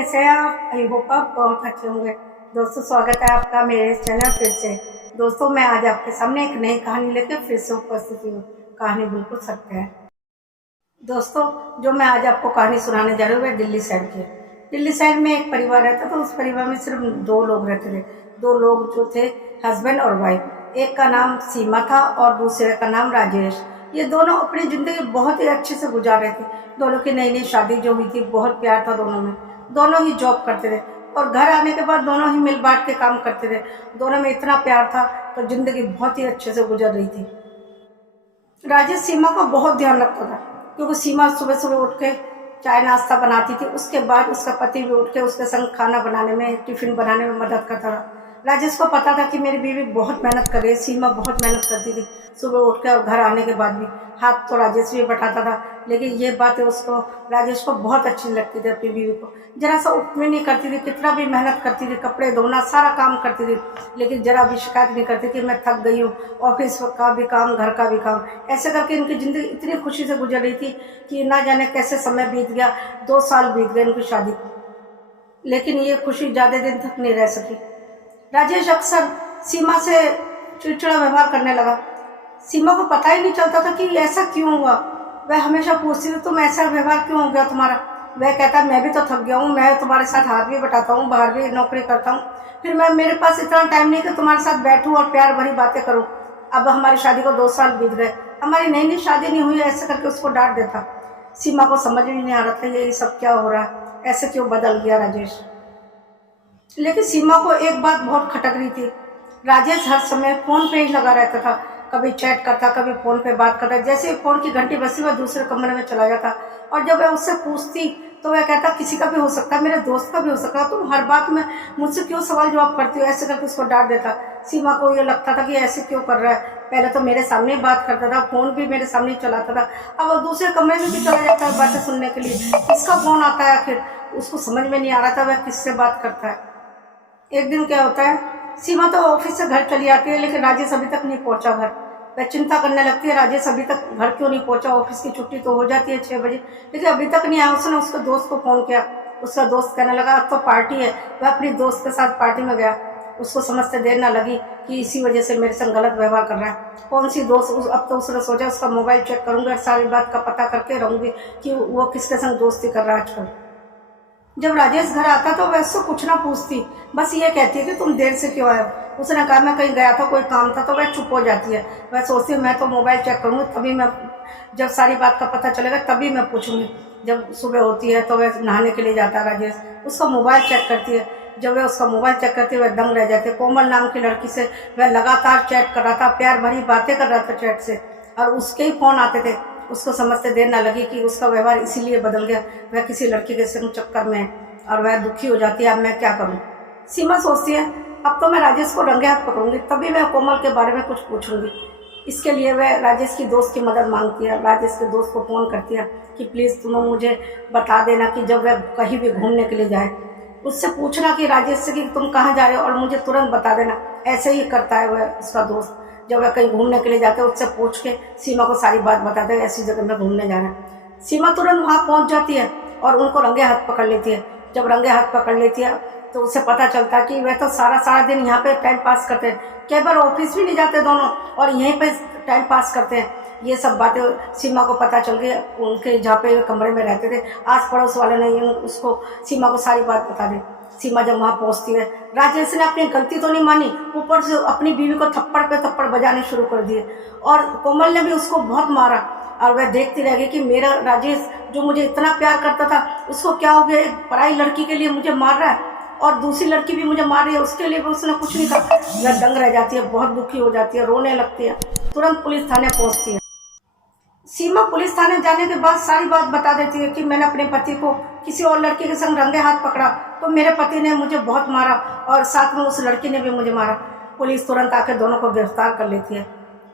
कैसे हैं आप? आई होप आप बहुत अच्छे होंगे। दोस्तों, स्वागत है आपका मेरे चैनल फिर से। दोस्तों, मैं आज आपके सामने एक नई कहानी लेकर फिर से उपस्थित हुई हूँ। कहानी बिल्कुल सत्य है। दोस्तों, जो मैं आज आपको कहानी सुनाने जा रही हूँ वह दिल्ली साइड की है। दिल्ली साइड में एक परिवार रहता था। उस परिवार में सिर्फ 2 लोग रहते थे। 2 लोग जो थे, हस्बैंड और वाइफ। एक का नाम सीमा था और दूसरे का नाम राजेश। ये दोनों अपनी जिंदगी बहुत ही अच्छे से गुजार रहे थे। दोनों की नई नई शादी जो हुई थी, बहुत प्यार था दोनों में। दोनों ही जॉब करते थे और घर आने के बाद दोनों ही मिल बांट के काम करते थे। दोनों में इतना प्यार था तो जिंदगी बहुत ही अच्छे से गुजर रही थी। राजेश सीमा को बहुत ध्यान रखता था, क्योंकि सीमा सुबह सुबह उठ के चाय नाश्ता बनाती थी। उसके बाद उसका पति भी उठ के उसके संग खाना बनाने में, टिफिन बनाने में मदद करता था। राजेश को पता था कि मेरी बीवी बहुत मेहनत कर रही है। सीमा बहुत मेहनत करती थी सुबह उठ के और घर आने के बाद भी। हाथ तो राजेश भी बटाता था, लेकिन ये बातें उसको, राजेश को बहुत अच्छी लगती थी अपनी बीवी को। जरा सा उठने नहीं करती थी, कितना भी मेहनत करती थी, कपड़े धोना सारा काम करती थी, लेकिन जरा भी शिकायत नहीं करती कि मैं थक गई हूँ, ऑफिस का भी काम, घर का भी काम। ऐसे करके इनकी ज़िंदगी इतनी खुशी से गुजर रही थी कि ना जाने कैसे समय बीत गया। 2 साल बीत गए इनकी शादी को, लेकिन ये खुशी ज़्यादा दिन तक नहीं रह सकी। राजेश अक्सर सीमा से चिड़चिड़ा व्यवहार करने लगा। सीमा को पता ही नहीं चलता था कि ऐसा क्यों हुआ। वह हमेशा पूछती थी, तुम ऐसा व्यवहार क्यों हो गया तुम्हारा? वह कहता, मैं भी तो थक गया हूँ, मैं तुम्हारे साथ हाथ भी बटाता हूँ, बाहर भी नौकरी करता हूँ, फिर मेरे पास इतना टाइम नहीं कि तुम्हारे साथ बैठूँ और प्यार भरी बातें करूँ। अब हमारी शादी को 2 साल बीत गए, हमारी नई नई शादी नहीं हुई। ऐसे करके उसको डांट देता। सीमा को समझ भी नहीं आ रहा था ये सब क्या हो रहा है, ऐसे क्यों बदल गया राजेश। लेकिन सीमा को एक बात बहुत खटक रही थी। राजेश हर समय फोन पे ही लगा रहता था। कभी चैट करता, कभी फोन पे बात करता। जैसे ही फोन की घंटी बजती वह दूसरे कमरे में चला जाता, और जब वह उससे पूछती तो वह कहता, किसी का भी हो सकता है, मेरे दोस्त का भी हो सकता है, तुम हर बात में मुझसे क्यों सवाल जवाब करती हो? ऐसे करके उसको डांट देता। सीमा को ये लगता था कि ऐसे क्यों कर रहा है। पहले तो मेरे सामने ही बात करता था, फोन भी मेरे सामने ही चलाता था, अब वो दूसरे कमरे में भी चला जाता है बातें सुनने के लिए। किसका फोन आता है आखिर? उसको समझ में नहीं आ रहा था वह किससे बात करता है। एक दिन क्या होता है, सीमा तो ऑफिस से घर चली आती है, लेकिन राजेश अभी तक नहीं पहुंचा घर। वह चिंता करने लगती है, राजेश अभी तक घर क्यों नहीं पहुंचा? ऑफिस की छुट्टी तो हो जाती है 6 बजे, लेकिन अभी तक नहीं आया। उसने उसके दोस्त को फोन किया। उसका दोस्त कहने लगा, अब तो पार्टी है। वह अपनी दोस्त के साथ पार्टी में गया। उसको समझते देर ना लगी कि इसी वजह से मेरे संग गलत व्यवहार कर रहा है। कौन सी दोस्त? अब तो उसने सोचा उसका मोबाइल चेक करूंगी और सारी बात का पता करके रहूंगी कि वो किसके संग दोस्ती कर रहा है आजकल। जब राजेश घर आता तो वह उससे कुछ ना पूछती, बस ये कहती है कि तुम देर से क्यों आए हो। उसने कहा, मैं कहीं गया था, कोई काम था, तो वह चुप हो जाती है। वह सोचती है, मैं तो मोबाइल चेक करूँगी, तभी मैं, जब सारी बात का पता चलेगा तभी मैं पूछूंगी। जब सुबह होती है तो वह नहाने के लिए जाता है राजेश, उसका मोबाइल चेक करती है। जब वह उसका मोबाइल चेक करती है वह दंग रह जाती है। कोमल नाम की लड़की से वह लगातार चैट कर रहा था, प्यार भरी बातें कर रहा था चैट से, और उसके ही फोन आते थे। उसको समझते देर ना लगी कि उसका व्यवहार इसीलिए बदल गया, वह किसी लड़की के संग चक्कर में है, और वह दुखी हो जाती है। अब मैं क्या करूं? सीमा सोचती है, अब तो मैं राजेश को रंगे हाथ पकड़ूंगी, तभी मैं कोमल के बारे में कुछ पूछूंगी। इसके लिए वह राजेश की दोस्त की मदद मांगती है। राजेश के दोस्त को फ़ोन करती है कि प्लीज़ तुम मुझे बता देना कि जब वह कहीं भी घूमने के लिए जाए, उससे पूछना कि राजेश से कि तुम कहाँ जा रहे हो और मुझे तुरंत बता देना। ऐसे ही करता है वह उसका दोस्त। जब वह कहीं घूमने के लिए जाते हैं उससे पूछ के सीमा को सारी बात बताते हैं, ऐसी जगह में घूमने जाना है। सीमा तुरंत वहाँ पहुँच जाती है और उनको रंगे हाथ पकड़ लेती है। जब रंगे हाथ पकड़ लेती है तो उसे पता चलता है कि वह तो सारा दिन यहाँ पे टाइम पास करते हैं। कई बार ऑफिस भी नहीं जाते दोनों और यहीं पे टाइम पास करते हैं। ये सब बातें सीमा को पता चल गई। उनके जहाँ पे कमरे में रहते थे, आस पड़ोस वाले ने उसको, सीमा को सारी बात बता दी। सीमा जब वहाँ पहुँचती है, राजेश ने अपनी गलती तो नहीं मानी, ऊपर से अपनी बीवी को थप्पड़ पे थप्पड़ बजाने शुरू कर दिए, और कोमल ने भी उसको बहुत मारा। और वह देखती रह गई कि मेरा राजेश जो मुझे इतना प्यार करता था, उसको क्या हो गया? एक पराई लड़की के लिए मुझे मार रहा है और दूसरी लड़की भी मुझे मार रही है, उसके लिए भी उसने कुछ नहीं कहा। वह दंग रह जाती है, बहुत दुखी हो जाती है, रोने लगती है। तुरंत पुलिस थाने पहुंचती है। सीमा पुलिस थाने जाने के बाद सारी बात बता देती है कि मैंने अपने पति को किसी और लड़की के संग रंगे हाथ पकड़ा, तो मेरे पति ने मुझे बहुत मारा और साथ में उस लड़की ने भी मुझे मारा। पुलिस तुरंत आकर दोनों को गिरफ्तार कर लेती है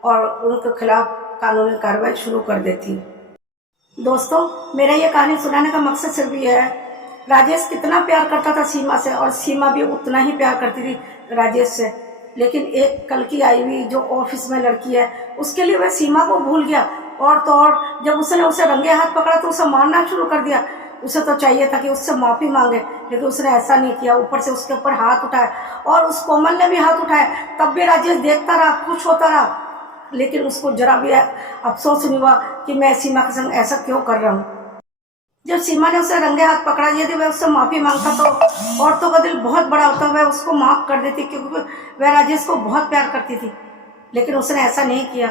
और उनके खिलाफ कानूनी कार्रवाई शुरू कर देती है। दोस्तों, मेरा ये कहानी सुनाने का मकसद सिर्फ ये है, राजेश कितना प्यार करता था सीमा से और सीमा भी उतना ही प्यार करती थी राजेश से। लेकिन एक कल की आई हुई जो ऑफिस में लड़की है, उसके लिए वह सीमा को भूल गया। और तो और जब उसने उसे रंगे हाथ पकड़ा तो उसे मारना शुरू कर दिया। उसे तो चाहिए था कि उससे माफ़ी मांगे, लेकिन उसने ऐसा नहीं किया। ऊपर से उसके ऊपर हाथ उठाया और उस कोमल ने भी हाथ उठाया। तब भी राजेश देखता रहा, खुश होता रहा, लेकिन उसको जरा भी अफसोस नहीं हुआ कि मैं सीमा के संग ऐसा क्यों कर रहा हूँ। जब सीमा ने उसे रंगे हाथ पकड़ा, यदि वह उससे माफ़ी मांगता तो औरतों का दिल बहुत बड़ा होता, वह उसको माफ़ कर देती, क्योंकि वह राजेश को बहुत प्यार करती थी। लेकिन उसने ऐसा नहीं किया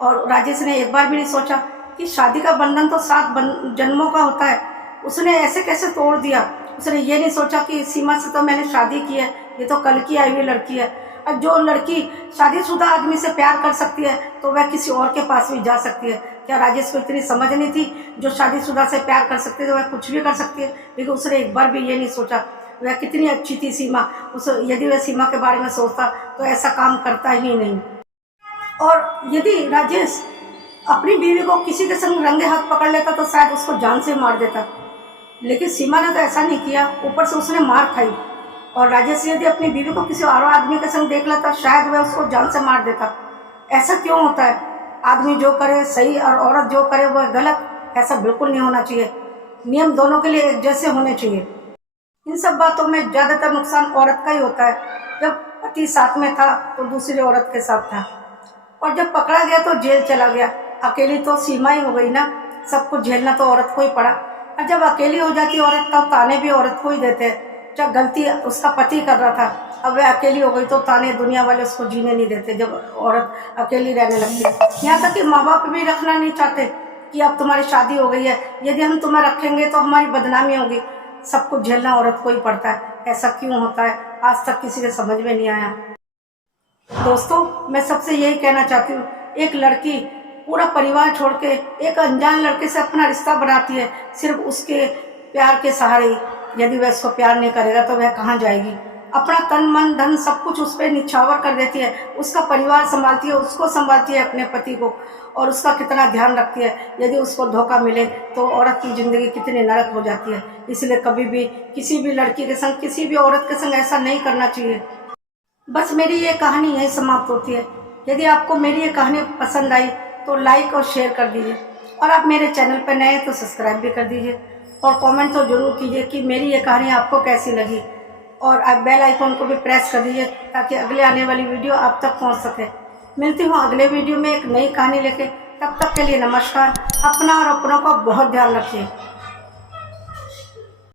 और राजेश ने एक बार भी नहीं सोचा कि शादी का बंधन तो 7 जन्मों का होता है। उसने ऐसे कैसे तोड़ दिया। उसने ये नहीं सोचा कि सीमा से तो मैंने शादी की है, ये तो कल की आई हुई लड़की है। और जो लड़की शादीशुदा आदमी से प्यार कर सकती है तो वह किसी और के पास भी जा सकती है। क्या राजेश को इतनी समझ नहीं थी? जो शादीशुदा से प्यार कर सकती है तो वह कुछ भी कर सकती है। लेकिन उसने एक बार भी ये नहीं सोचा। वह कितनी अच्छी थी सीमा, उस यदि वह सीमा के बारे में सोचता तो ऐसा काम करता ही नहीं। और यदि राजेश अपनी बीवी को किसी के संग रंगे हाथ पकड़ लेता तो शायद उसको जान से मार देता, लेकिन सीमा ने तो ऐसा नहीं किया। ऊपर से उसने मार खाई। और राजेश यदि अपनी बीवी को किसी और आदमी के संग देख लेता शायद वह उसको जान से मार देता। ऐसा क्यों होता है? आदमी जो करे सही और औरत जो करे वह गलत, ऐसा बिल्कुल नहीं होना चाहिए। नियम दोनों के लिए एक जैसे होने चाहिए। इन सब बातों में ज़्यादातर नुकसान औरत का ही होता है। जब पति साथ में था तो दूसरी औरत के साथ था, और जब पकड़ा गया तो जेल चला गया। अकेली तो सीमा ही हो गई ना, सब कुछ झेलना तो औरत को ही पड़ा। और जब अकेली हो जाती औरत तब ताने भी औरत को ही देते हैं। जब गलती उसका पति कर रहा था, अब वह अकेली हो गई तो ताने दुनिया वाले उसको जीने नहीं देते। जब औरत अकेली रहने लगती है, यहाँ तक कि माँ बाप भी रखना नहीं चाहते कि अब तुम्हारी शादी हो गई है, यदि हम तुम्हें रखेंगे तो हमारी बदनामी होगी। सब कुछ झेलना औरत को ही पड़ता है। ऐसा क्यों होता है आज तक किसी के समझ में नहीं आया। दोस्तों, मैं सबसे यही कहना चाहती हूँ, एक लड़की पूरा परिवार छोड़ के एक अनजान लड़के से अपना रिश्ता बनाती है सिर्फ उसके प्यार के सहारे ही। यदि वह उसको प्यार नहीं करेगा तो वह कहाँ जाएगी? अपना तन मन धन सब कुछ उस पर निछावर कर देती है। उसका परिवार संभालती है, उसको संभालती है, अपने पति को, और उसका कितना ध्यान रखती है। यदि उसको धोखा मिले तो औरत की जिंदगी कितनी नरक हो जाती है। इसलिए कभी भी किसी भी लड़की के संग, किसी भी औरत के संग ऐसा नहीं करना चाहिए। बस मेरी ये कहानी यही समाप्त होती है। यदि आपको मेरी ये कहानी पसंद आई तो लाइक और शेयर कर दीजिए, और आप मेरे चैनल पर नए हैं तो सब्सक्राइब भी कर दीजिए, और कमेंट तो जरूर कीजिए कि मेरी ये कहानी आपको कैसी लगी। और आप बेल आइकन को भी प्रेस कर दीजिए ताकि अगले आने वाली वीडियो आप तक पहुंच सके। मिलती हूँ अगले वीडियो में एक नई कहानी लेके। तब तक के लिए नमस्कार। अपना और अपनों का बहुत ध्यान रखिए।